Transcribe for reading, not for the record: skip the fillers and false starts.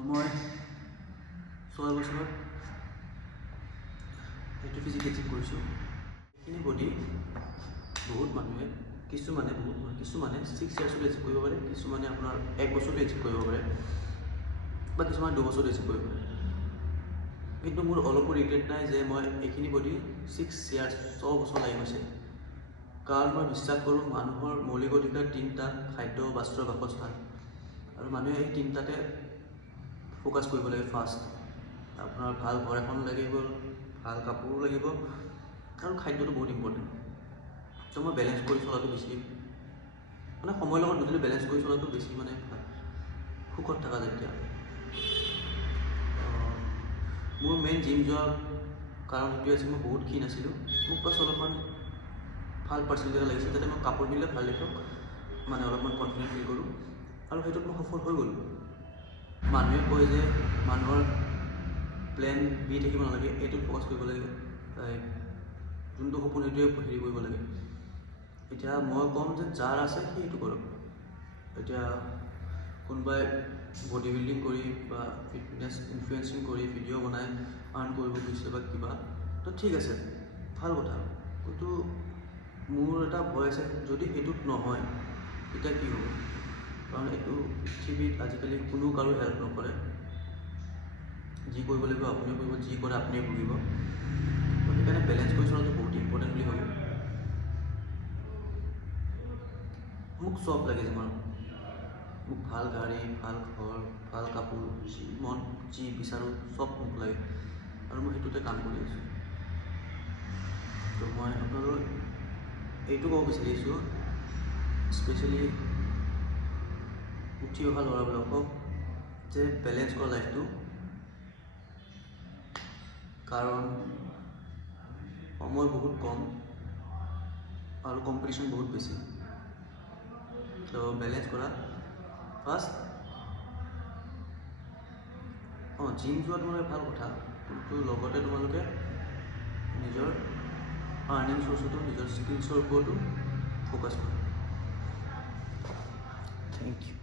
মই 6 বছৰত এইটো ফিজিক এচিভ কৰিছোঁ। এইখিনি বডি বহুত মানুহে কিছুমানে 6 ইয়াৰ্ছতো এচিভ কৰিব পাৰে, কিছুমানে আপোনাৰ 1 বছৰতো এচিভ কৰিব পাৰে বা কিছুমানে 2 বছৰতো এচিভ কৰিব পাৰে। কিন্তু মোৰ অলপো ৰিগ্ৰেট নাই যে মই এইখিনি বডি 6 ইয়াৰ্ছ 6 বছৰ লাগি গৈছে। কাৰণ মই বিশ্বাস কৰোঁ মানুহৰ মৌলিক অধিকাৰ 3টা: খাদ্য, বস্ত্ৰ, বাসস্থান। আৰু মানুহে এই 3টাতে ফ'কাছ কৰিব লাগে। ফাৰ্ষ্ট আপোনাৰ ভাল ঘৰ এখন লাগিব, ভাল কাপোৰো লাগিব, আৰু খাদ্যটো বহুত ইম্পৰ্টেণ্ট। তো মই বেলেঞ্চ কৰি চলাটো বেছি সময়ৰ লগত দুজনে বেলেঞ্চ কৰি চলাটো বেছি ভাল সুখত থকা যায়। এতিয়া মোৰ মেইন জিম যোৱা কাৰণ এইটোৱে আছিল, মই বহুত ক্ষীণ আছিলোঁ। মোক বাছ অলপমান ভাল পাৰ্চেণ্টেজ লাগিছিল যাতে মই কাপোৰ পিন্ধিলে ভাল দেখক, অলপমান কনফিডেণ্ট ফিল কৰোঁ, আৰু সেইটোত মই সফল হৈ গ'লোঁ। মানুহে কয় যে মানুহৰ প্লেন বি থাকিব নালাগে, এইটোত ফ'কাছ কৰিব লাগে, যোনটো সপোন সেইটোৱে কৰিব লাগে। এতিয়া মই ক'ম যে যাৰ আছে সেইটো কৰক। এতিয়া কোনোবাই বডি বিল্ডিং কৰি বা ফিটনেছ ইনফ্লুৱেঞ্চিং কৰি ভিডিঅ' বনাই আৰ্ণ কৰিব খুজিছে বা কিবা, তো ঠিক আছে, ভাল কথা। কিন্তু মোৰ এটা ভয় আছে, যদি সেইটোত নহয় তেতিয়া কি হ'ব? কাৰণ এইটো পৃথিৱীত আজিকালি কোনো কাৰো হেল্প নকৰে। যি কৰিব লাগিব আপুনি কৰিব, যি কৰে আপুনি ভুগিব। তো সেইকাৰণে বেলেঞ্চ কৰি চলাটো বহুত ইম্পৰ্টেণ্ট বুলি ভাবোঁ। মোক চব লাগে, যিমান মোক ভাল গাড়ী, ভাল ঘৰ, ভাল কাপোৰ, যি বিচাৰোঁ চব মোক লাগে, আৰু মই সেইটোতে কাম কৰি আছোঁ। তো মই আপোনালোকক এইটো ক'ব বিচাৰিছোঁ, স্পেচিয়েলি উঠি অহা ল'ৰাবিলাকক, যে বেলেঞ্চ কৰা লাইফটো। কাৰণ সময় বহুত কম আৰু কম্পিটিশ্যন বহুত বেছি। তো বেলেঞ্চ কৰা। ফাৰ্ষ্ট জিম যোৱাটো ভাল কথা, কিন্তু লগতে তোমালোকে নিজৰ আৰ্নিং চ'ৰ্চতো, নিজৰ স্কিলছৰ ওপৰতো ফ'কাছ কৰা। Thank U.